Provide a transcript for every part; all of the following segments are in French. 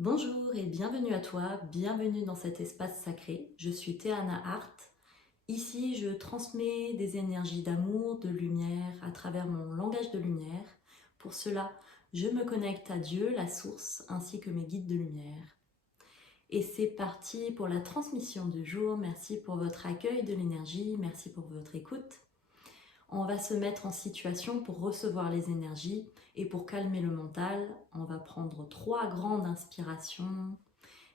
Bonjour et bienvenue à toi, bienvenue dans cet espace sacré. Je suis Théana Hart. Ici, je transmets des énergies d'amour, de lumière à travers mon langage de lumière. Pour cela, je me connecte à Dieu, la source, ainsi que mes guides de lumière. Et c'est parti pour la transmission du jour. Merci pour votre accueil de l'énergie, merci pour votre écoute. On va se mettre en situation pour recevoir les énergies et pour calmer le mental, on va prendre 3 grandes inspirations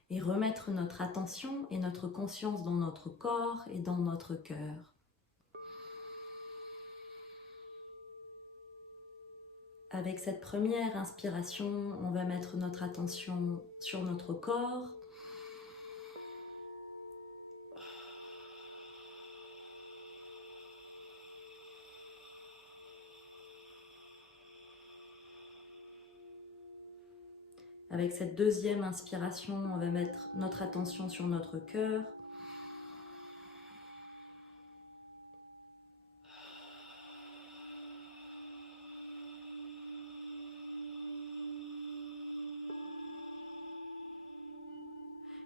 et remettre notre attention et notre conscience dans notre corps et dans notre cœur. Avec cette première inspiration, on va mettre notre attention sur notre corps. Avec cette deuxième inspiration, on va mettre notre attention sur notre cœur.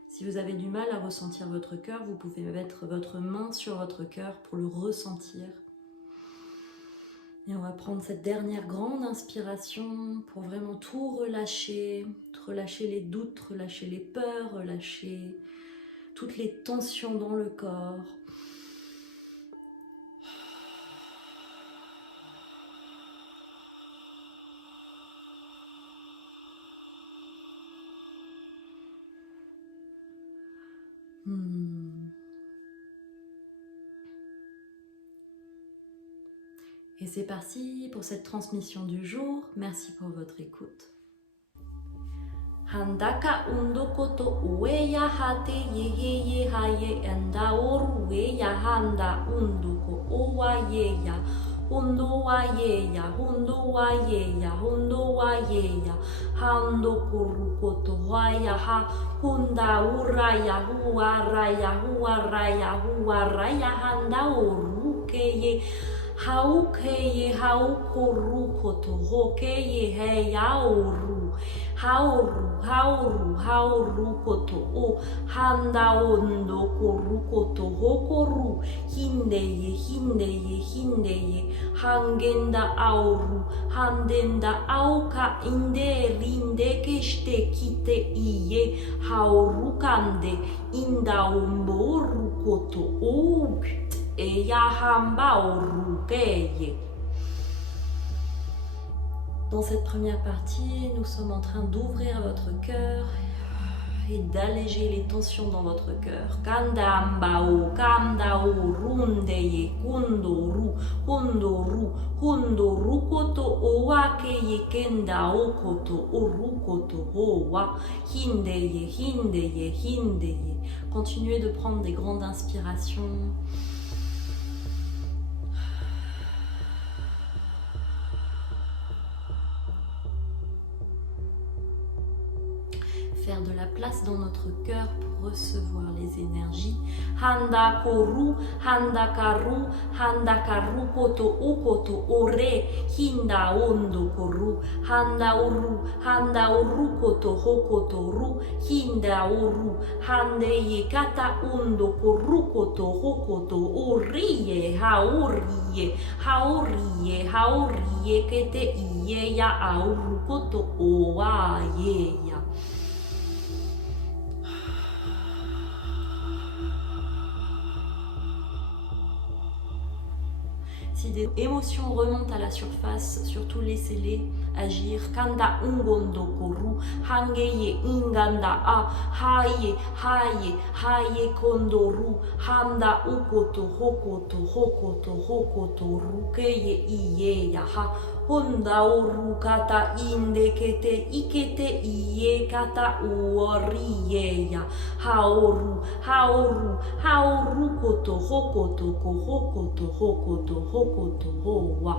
Si vous avez du mal à ressentir votre cœur, vous pouvez mettre votre main sur votre cœur pour le ressentir. Et on va prendre cette dernière grande inspiration pour vraiment tout relâcher, relâcher les doutes, relâcher les peurs, relâcher toutes les tensions dans le corps. Et c'est parti pour cette transmission du jour. Merci pour votre écoute. Handaka undokoto ueya hate ye haye enda oru eya handa unduko owa yeya hundo wa yeya hando kurukoto waya ha hunda uraya huaraya handa oru keye haukeye haukorukoto hokeye heya oru hauru koto o handa ondo korukoto hokoru hindeye hangenda auru handenda auka inde rinde keshte kite iye hauru kande inda omboru koto o eya hamba oru keye. Dans cette première partie, nous sommes en train d'ouvrir votre cœur et d'alléger les tensions dans votre cœur. Kandambao, kandao, rundeye, kundoru, hundoru, koto oakeye, kendao, koto, orukoto, owa, hindeye. Continuez de prendre des grandes inspirations. Faire de la place dans notre cœur pour recevoir les énergies. Handa koru koto ukoto ore hinda ondo koru handa oru koto hokoto ru hinda oru hande ye kata ondo koru koto hokoto oriye haoriye kete iye ya auru koto owa ye ya. Si des émotions remontent à la surface, surtout laissez-les agir. Kanda ungondo koru, hangeye inganda a, haye kondoru, handa ukoto hokoto rukeye iye yaha, honda oru kata inde kete ikete iye kata uoriye ya, haoru koto hokoto howa.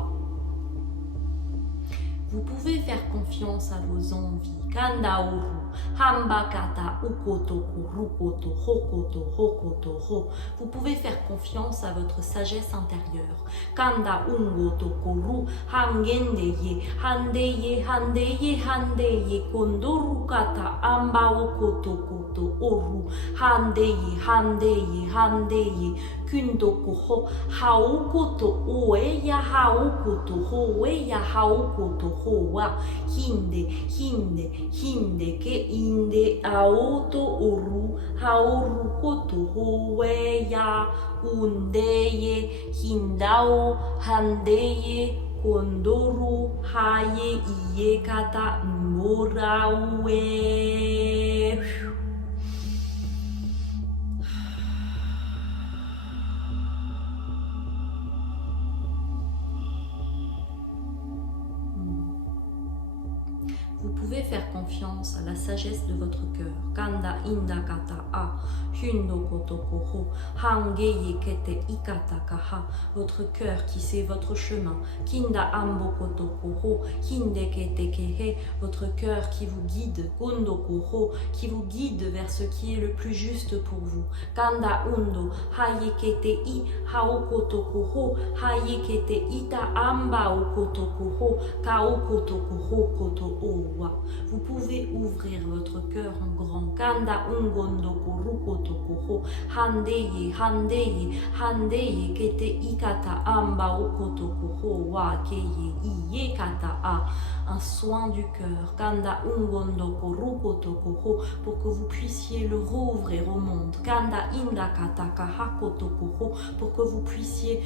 Vous pouvez faire confiance à vos envies. Kanda uru, hambakata ukotoku, rukoto, hokoto, hokoto, ho. Vous pouvez faire confiance à votre sagesse intérieure. Kanda ungotokoru, hangendeye, handeye, handeye, handeye, kondoru kata, amba okotokoto, oru, handeye, handeye, handeye, kundokoho, haokoto, oeya, haokoto, hoeya, haokoto, hoa, hinde, hinde, hinde, ke inde, aoto, oru, haoru, koto, hoeya, undeye, hindao, handeye, kondoru, haye, iye, kata, moraue. Vous pouvez faire confiance à la sagesse de votre cœur. Kanda inda kata a, hundo kotoko ho, hangeye kete ikata kaha. Votre cœur qui sait votre chemin. Kinda ambo kotoko ho, hinde kete kehe. Votre cœur qui vous guide. Kondoko ho, qui vous guide vers ce qui est le plus juste pour vous. Kanda undo, haye kete i, hao kotoko ho, haye kete ita amba o kotoko ho, kao kotoko ho koto o. Vous pouvez ouvrir votre cœur en grand. Kanda ungondoko rukotoko ho, handeye, handeye, handeye, kete ikata amba okotoko ho, wa keye iye kata a. Un soin du cœur. Kanda ungondoko rukotoko ho, pour que vous puissiez le rouvrir au monde. Kanda inda kata kahakotoko ho, pour que vous puissiez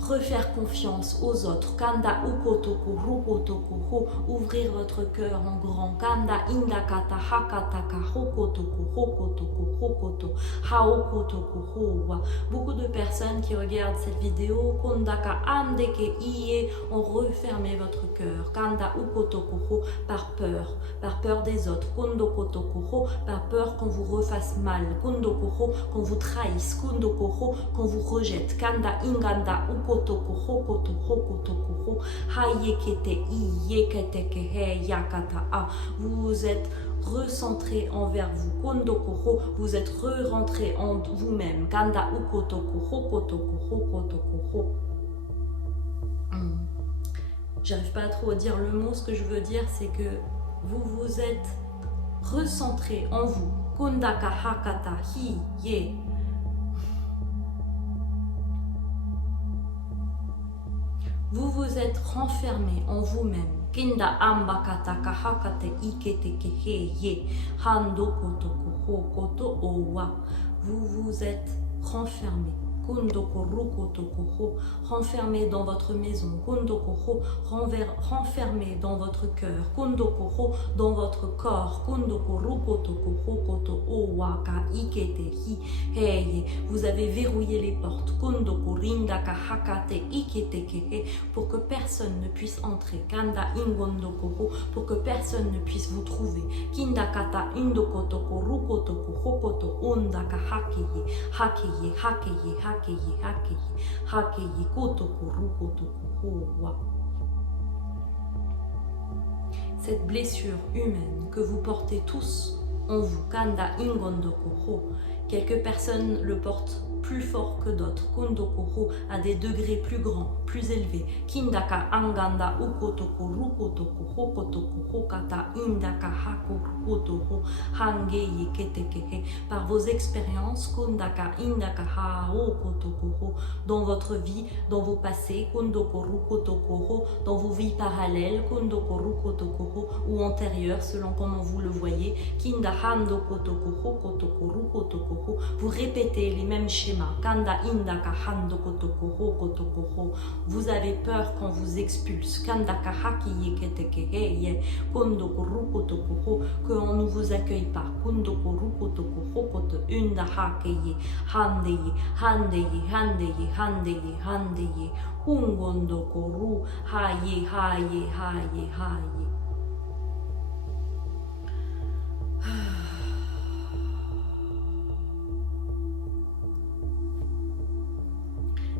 refaire confiance aux autres. Kanda ukotoko rukotoko ho, ouvrir votre cœur en grand. Kanda inda kata hakata kahokotoko hokotoko hokoto haokotoko hoa. Beaucoup de personnes qui regardent cette vidéo, kondaka andeke iye, ont refermé votre cœur. Kanda ukotoko ho, par peur des autres. Kondokotoko ho, par peur qu'on vous refasse mal. Kondoko ho, qu'on vous trahisse. Kondoko ho, qu'on vous rejette. Kanda inganda ukotoko hokoto hokotoko ho, hayekete iyekete kehe yakata a. Vous êtes recentré envers vous. Kondoko ho, vous êtes re-rentré en vous-même. Kanda ukotoko hokotoko hokotoko ho. J'arrive pas trop à dire le mot. Ce que je veux dire, c'est que vous vous êtes recentré en vous. Kondaka hakata hi ye. Vous vous êtes renfermé en vous-même. Kinda amba kata kahakate ikete kehe ye. Hando kotoko hokoto owa. Vous vous êtes renfermé. Kondoko rukotoko ho, renfermé dans votre maison. Kondoko ho, renfermé dans votre cœur. Kondoko ho, dans votre corps. Kondoko rukotoko hokoto owaka ikete hi heye. Vous avez verrouillé les portes. Kondoko rindaka hakate ikete kehe, pour que personne ne puisse entrer. Kanda ingondoko ho, pour que personne ne puisse vous trouver. Kinda kata indokotoko rukotoko hokoto ondaka hakeye hakeye hakeye hakeye. Hakeye kotoko rukotoko hoa. Cette blessure humaine que vous portez tous en vous, Kanda ingondoko ho, quelques personnes le portent plus fort que d'autres. Kondoko ho, à des degrés plus grands, plus élevés. Kindaka anganda ukotoko rukotoko hokotoko hokata indaka hakokoto ho, hangeye ketekehe. Par vos expériences, kondaka indaka haokotoko ho, dans votre vie, dans vos passés, kondoko rukotoko ho, dans vos vies parallèles, kondoko rukotoko ho, ou antérieures, selon comment vous le voyez. Kinda hando kotoko hokotoko rukotoko ho. Vous répétez les mêmes schémas. Kanda indaka hando kotoko hokotoko ho. Vous avez peur qu'on vous expulse. Kandaka hakiye ketekeheye. Kondoko rukotoko ho. Qu'on ne vous accueille pas. Kondoko rukotoko hokoto unda hakeye. Handeye, handeye, handeye, handeye, handeye. Hungondoko ru. Haye, haye, haye, haye.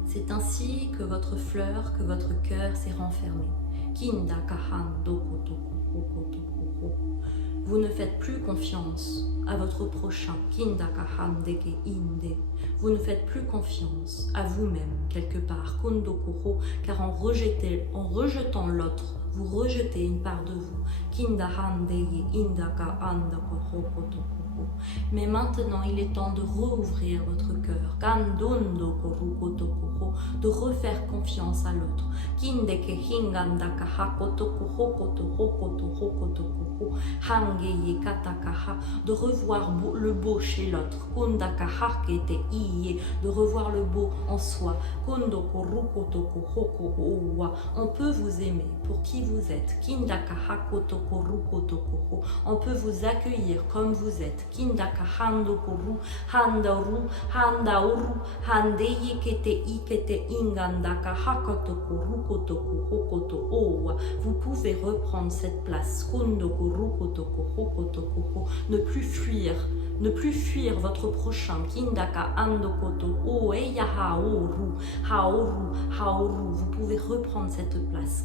C'est ainsi que votre fleur, que votre cœur s'est renfermé. Vous ne faites plus confiance à votre prochain. Vous ne faites plus confiance à vous-même quelque part. Car en rejetant l'autre, vous rejetez une part de vous. Mais maintenant, il est temps de rouvrir votre cœur, de refaire confiance à l'autre, de revoir le beau chez l'autre, de revoir le beau en soi. On peut vous aimer pour qui vous êtes. On peut vous accueillir comme vous êtes. Vous pouvez reprendre cette place. Ne plus fuir. Ne plus fuir votre prochain. Vous pouvez reprendre cette place.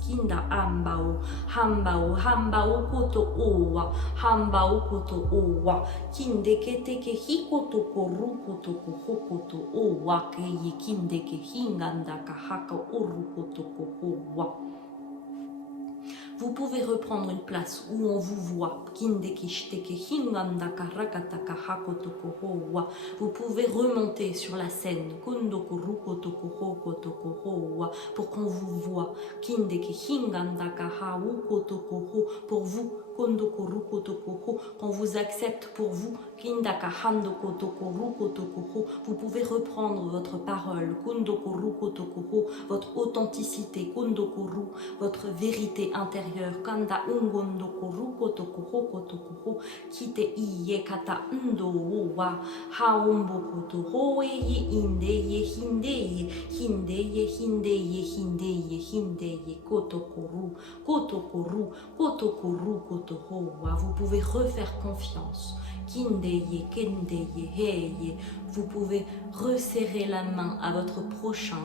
Vous pouvez reprendre une place où on vous voit. Vous pouvez remonter sur la scène pour qu'on vous voit. Pour vous, qu'on vous accepte pour vous. Vous pouvez reprendre votre parole, votre authenticité, votre vérité intérieure. Vous pouvez refaire confiance. Vous pouvez resserrer la main à votre prochain.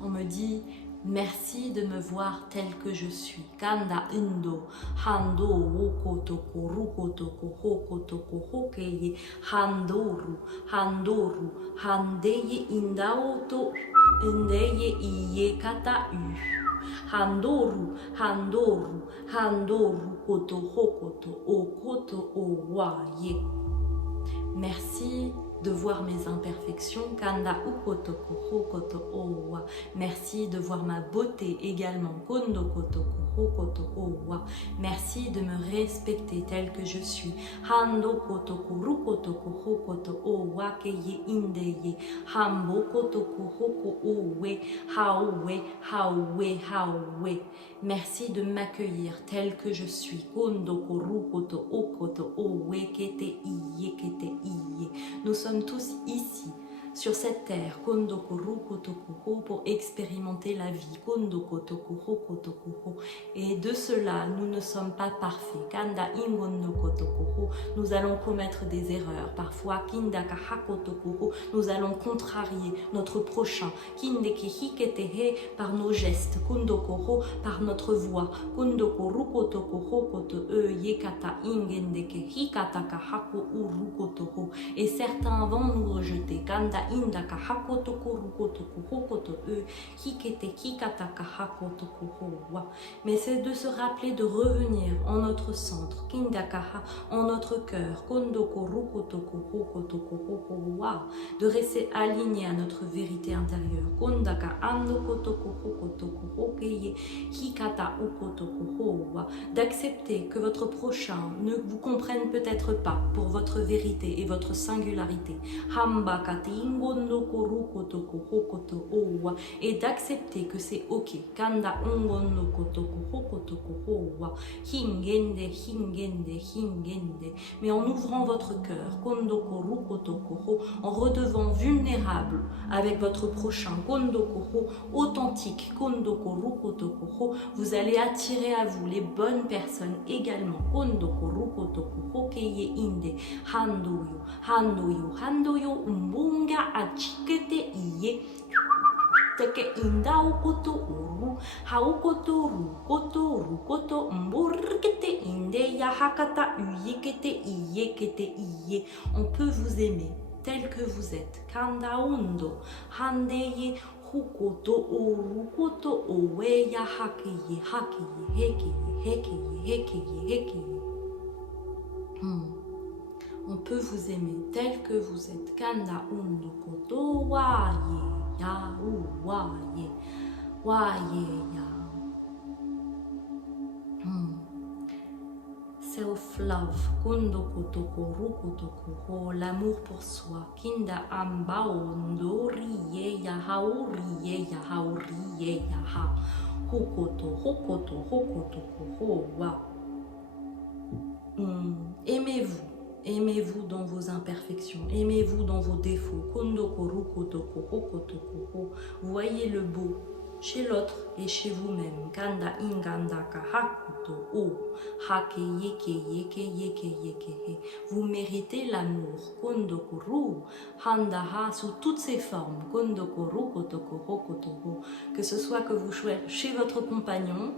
On me dit merci de me voir tel que je suis. Kanda indo hando wokotoko rukotoko hokotoko hokeye handoru handoru handeye indaoto indeye iye kata u handoru handoru handoru koto hokoto okoto owaye. Merci de voir mes imperfections. Kanda ukotoko hokoto owa. Merci de voir ma beauté également. Kondo kotoko hokoto owa. Merci de me respecter tel que je suis. Hando kotoko rukotoko hokoto owa keye indeye. Hambo kotoko hoko owe. Haowe, haowe, haowe. Merci de m'accueillir tel que je suis. Kondo korukoto okoto owe kete iye kete iye. Nous sommes tous ici, sur cette terre, pour expérimenter la vie. Et de cela, nous ne sommes pas parfaits. Nous allons commettre des erreurs. Parfois, nous allons contrarier notre prochain par nos gestes, par notre voix. Et certains vont nous rejeter. Mais c'est de se rappeler de revenir en notre centre, en notre cœur, de rester aligné à notre vérité intérieure, d'accepter que votre prochain ne vous comprenne peut-être pas pour votre vérité et votre singularité. ungondoko rukotoko hokoto owa, et d'accepter que c'est ok. Kanda ungondoko toko hokotoko owa, hingende, hingende, hingende. Mais en ouvrant votre cœur, kondoko rukotoko ho, en redevenant vulnérable avec votre prochain, kondoko ho, authentique, kondoko rukotoko ho, vous allez attirer à vous les bonnes personnes également. Kondoko rukotoko ho keye inde, handoyo, handoyo, handoyo, umbunga achikete iye. Teke inda ukoto uru, haukoto rukoto rukoto mburkete inde ya hakata uyekete iyekete iye. On peut vous aimer tel que vous êtes. Kanda undo, handeye hukoto urukoto owe ya hakiye hakiye hekiye hekiye hekiye hekiye. On peut vous aimer tel que vous êtes. Kanda undo koto waye ya waye waye ya. Self-love, kundo kotoko rukotoko ho, l'amour pour soi. Kinda ambao ndoriye ya hauriye ya hauriye ya ha. Hokoto hokoto hokotoko ho wa. Aimez-vous. Aimez-vous dans vos imperfections, aimez-vous dans vos défauts. Kondoko rukotoko hokotoko ho. Voyez le beau chez l'autre et chez vous-même. Kanda inganda ka hakuto o. Hake yeke yeke yeke yeke he. Vous méritez l'amour. Kondoko ru. Handa ha sous toutes ses formes. Kondoko rukotoko hokoto ho. Que ce soit que vous chez votre compagnon,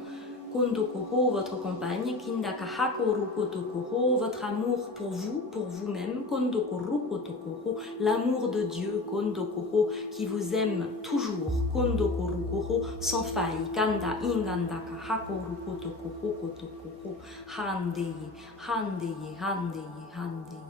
kondoko ho, votre compagne, kindaka hako rukotoko ho, votre amour pour vous, pour vous-même, kondoko rukotoko ho, l'amour de Dieu, kondoko ho, qui vous aime toujours, kondoko ruko ho, sans faille, kanda ingandaka hako rukotoko ho, kotoko ho, handeye, handeye, handeye, handeye.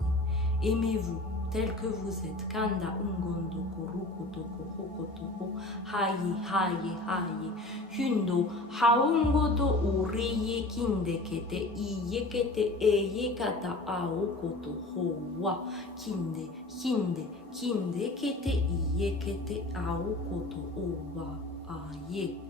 Aimez-vous tel que vous êtes. Kanda ungondoko rukotoko hokotoko hayi hayi hayi. Hundo haungodo uriye kindekete iyekete eyekata aokoto howa. Kinde kinde kindekete iyekete aokoto owa aye.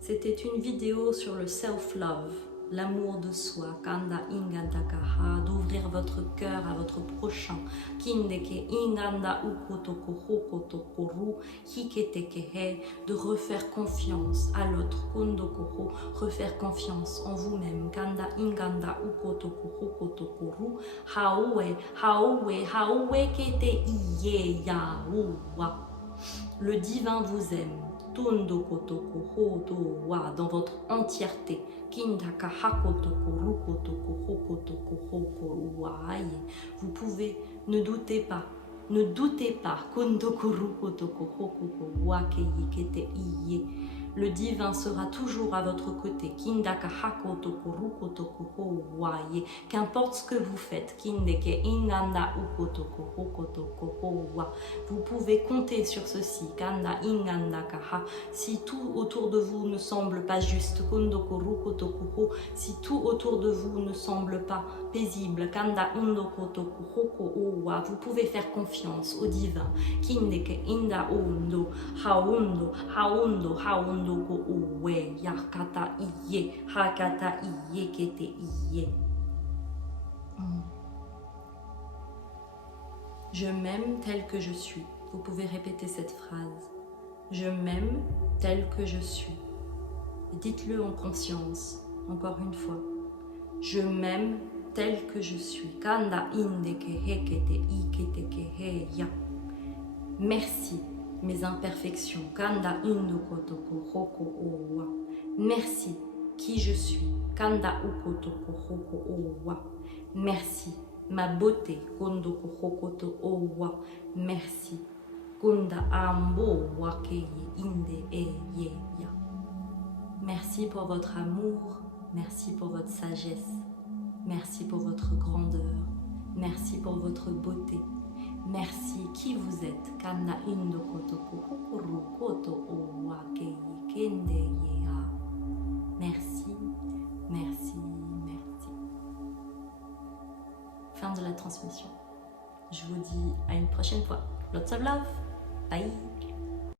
C'était une vidéo sur le self-love, l'amour de soi, kanda ingandakaha, d'ouvrir votre cœur à votre prochain, kindeke inganda ukotoko hokotoko ru, hiketekehe, de refaire confiance à l'autre, kondoko, refaire confiance en vous-même, kanda inganda ukotoko hokotoko ru, haoue, haoue, haoue kete iye ya uwa. Le divin vous aime. Dans votre entièreté. Vous pouvez, ne doutez pas, ne doutez pas. Le divin sera toujours à votre côté. Qu'importe ce que vous faites, vous pouvez compter sur ceci. Si tout autour de vous ne semble pas juste, si tout autour de vous ne semble pas paisible, vous pouvez faire confiance au divin. Je m'aime tel que je suis. Vous pouvez répéter cette phrase. Je m'aime tel que je suis. Dites-le en conscience, encore une fois. Je m'aime tel que je suis. Merci mes imperfections. Merci qui je suis. Merci ma beauté. Merci. Merci pour votre amour. Merci pour votre sagesse. Merci pour votre grandeur. Merci pour votre beauté. Merci qui vous êtes. Merci. fin de la transmission. Je vous dis à une prochaine fois. Lots of love. Bye.